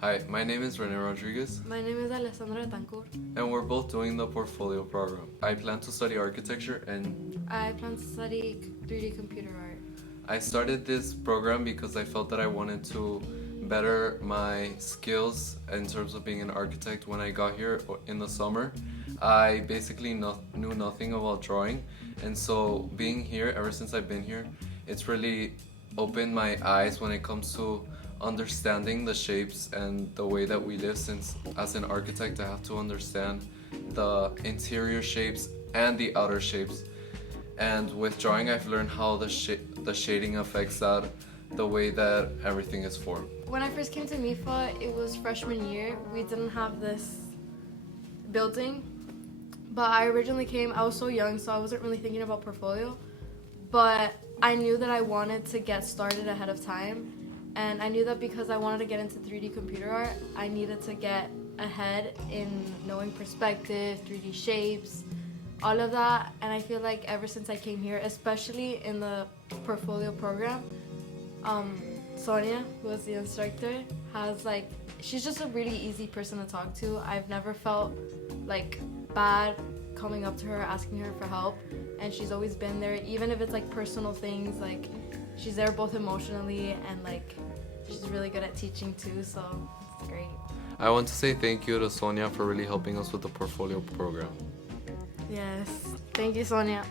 Hi, my name is Rene Rodriguez, My name is Alessandra, and we're both doing the portfolio program. I plan to study architecture, and I plan to study 3D computer art. I started this program because I felt that I wanted to better my skills in terms of being an architect. When I got here in the summer, I basically knew nothing about drawing, and so being here, ever since I've been here, it's really opened my eyes when it comes to understanding the shapes and the way that we live, since as an architect I have to understand the interior shapes and the outer shapes. And with drawing I've learned how the shading affects that, the way that everything is formed. When I first came to MIFA, it was freshman year. We didn't have this building, but I originally came, I was so young, so I wasn't really thinking about portfolio, but I knew that I wanted to get started ahead of time, and I knew that because I wanted to get into 3D computer art, I needed to get ahead in knowing perspective, 3D shapes, all of that. And I feel like ever since I came here, especially in the portfolio program, Sonia, who was the instructor, she's just a really easy person to talk to. I've never felt like bad coming up to her, asking her for help, and she's always been there, even if it's like personal things. Like, she's there both emotionally and like she's really good at teaching too, so it's great. I want to say thank you to Sonia for really helping us with the portfolio program. Yes, thank you, Sonia.